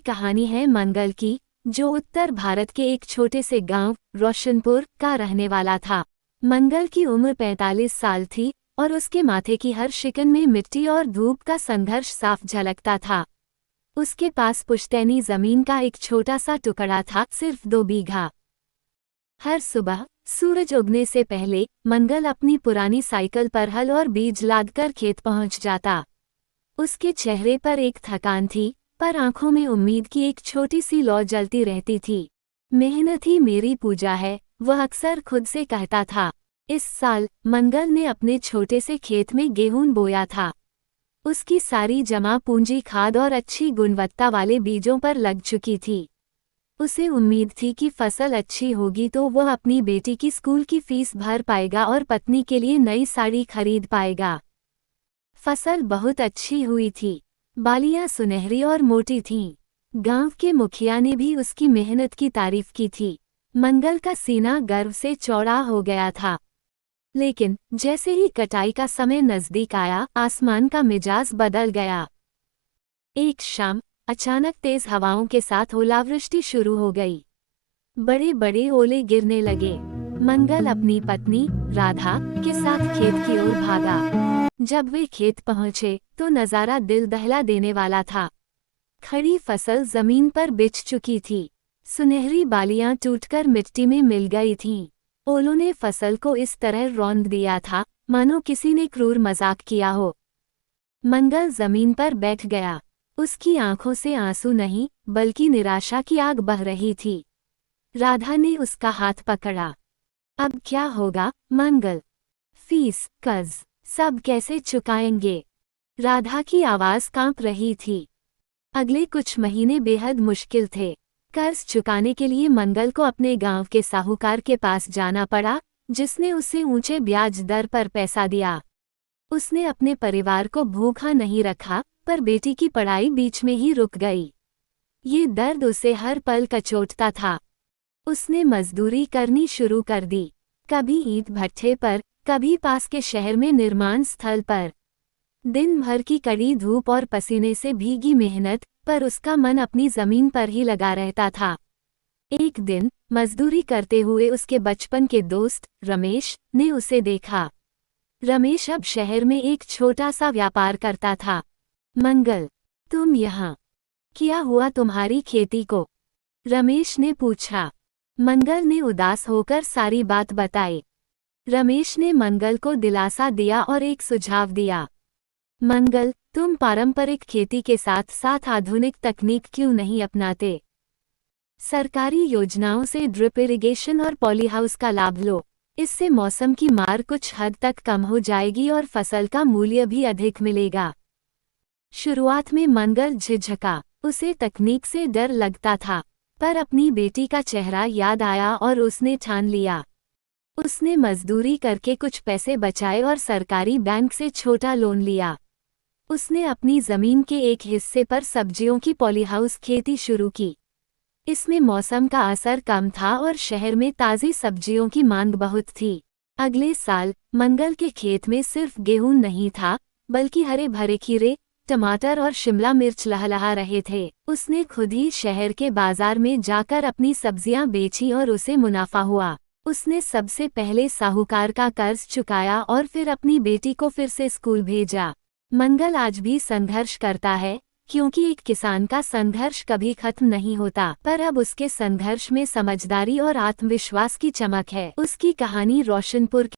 कहानी है मंगल की, जो उत्तर भारत के एक छोटे से गांव रोशनपुर का रहने वाला था। मंगल की उम्र 45 साल थी और उसके माथे की हर शिकन में मिट्टी और धूप का संघर्ष साफ झलकता था। उसके पास पुश्तैनी जमीन का एक छोटा सा टुकड़ा था, सिर्फ 2 बीघा। हर सुबह सूरज उगने से पहले मंगल अपनी पुरानी साइकिल पर हल और बीज लादकर खेत पहुंच जाता। उसके चेहरे पर एक थकान थी, पर आंखों में उम्मीद की एक छोटी सी लौ जलती रहती थी। मेहनत ही मेरी पूजा है, वह अक्सर खुद से कहता था। इस साल मंगल ने अपने छोटे से खेत में गेहूं बोया था। उसकी सारी जमा पूंजी खाद और अच्छी गुणवत्ता वाले बीजों पर लग चुकी थी। उसे उम्मीद थी कि फसल अच्छी होगी तो वह अपनी बेटी की स्कूल की फीस भर पाएगा और पत्नी के लिए नई साड़ी खरीद पाएगा। फसल बहुत अच्छी हुई थी। बालियां सुनहरी और मोटी थीं। गांव के मुखिया ने भी उसकी मेहनत की तारीफ की थी। मंगल का सीना गर्व से चौड़ा हो गया था। लेकिन जैसे ही कटाई का समय नजदीक आया, आसमान का मिजाज बदल गया। एक शाम अचानक तेज हवाओं के साथ ओलावृष्टि शुरू हो गई। बड़े बड़े ओले गिरने लगे। मंगल अपनी पत्नी राधा के साथ खेत की ओर भागा। जब वे खेत पहुंचे तो नज़ारा दिल दहला देने वाला था। खड़ी फसल जमीन पर बिछ चुकी थी। सुनहरी बालियां टूटकर मिट्टी में मिल गई थीं। ओलों ने फसल को इस तरह रौंद दिया था मानो किसी ने क्रूर मजाक किया हो। मंगल जमीन पर बैठ गया। उसकी आंखों से आंसू नहीं बल्कि निराशा की आग बह रही थी। राधा ने उसका हाथ पकड़ा। अब क्या होगा मंगल? फीस, कर्ज, सब कैसे चुकाएंगे? राधा की आवाज कांप रही थी। अगले कुछ महीने बेहद मुश्किल थे। कर्ज चुकाने के लिए मंगल को अपने गांव के साहूकार के पास जाना पड़ा, जिसने उसे ऊंचे ब्याज दर पर पैसा दिया। उसने अपने परिवार को भूखा नहीं रखा, पर बेटी की पढ़ाई बीच में ही रुक गई। ये दर्द उसे हर पल कचोटता था। उसने मजदूरी करनी शुरू कर दी, कभी ईंट भट्ठे पर, कभी पास के शहर में निर्माण स्थल पर। दिन भर की कड़ी धूप और पसीने से भीगी मेहनत, पर उसका मन अपनी जमीन पर ही लगा रहता था। एक दिन मजदूरी करते हुए उसके बचपन के दोस्त रमेश ने उसे देखा। रमेश अब शहर में एक छोटा सा व्यापार करता था। मंगल, तुम यहाँ? क्या हुआ तुम्हारी खेती को? रमेश ने पूछा। मंगल ने उदास होकर सारी बात बताई। रमेश ने मंगल को दिलासा दिया और एक सुझाव दिया। मंगल, तुम पारंपरिक खेती के साथ साथ आधुनिक तकनीक क्यों नहीं अपनाते? सरकारी योजनाओं से ड्रिप इरिगेशन और पॉलीहाउस का लाभ लो। इससे मौसम की मार कुछ हद तक कम हो जाएगी और फसल का मूल्य भी अधिक मिलेगा। शुरुआत में मंगल झिझका। उसे तकनीक से डर लगता था, पर अपनी बेटी का चेहरा याद आया और उसने ठान लिया। उसने मजदूरी करके कुछ पैसे बचाए और सरकारी बैंक से छोटा लोन लिया। उसने अपनी जमीन के एक हिस्से पर सब्जियों की पॉलीहाउस खेती शुरू की। इसमें मौसम का असर कम था और शहर में ताज़ी सब्जियों की मांग बहुत थी। अगले साल मंगल के खेत में सिर्फ गेहूं नहीं था, बल्कि हरे भरे खीरे, टमाटर और शिमला मिर्च लहलहा रहे थे। उसने खुद ही शहर के बाजार में जाकर अपनी सब्जियां बेची और उसे मुनाफा हुआ। उसने सबसे पहले साहूकार का कर्ज चुकाया और फिर अपनी बेटी को फिर से स्कूल भेजा। मंगल आज भी संघर्ष करता है, क्योंकि एक किसान का संघर्ष कभी खत्म नहीं होता, पर अब उसके संघर्ष में समझदारी और आत्मविश्वास की चमक है। उसकी कहानी रोशनपुर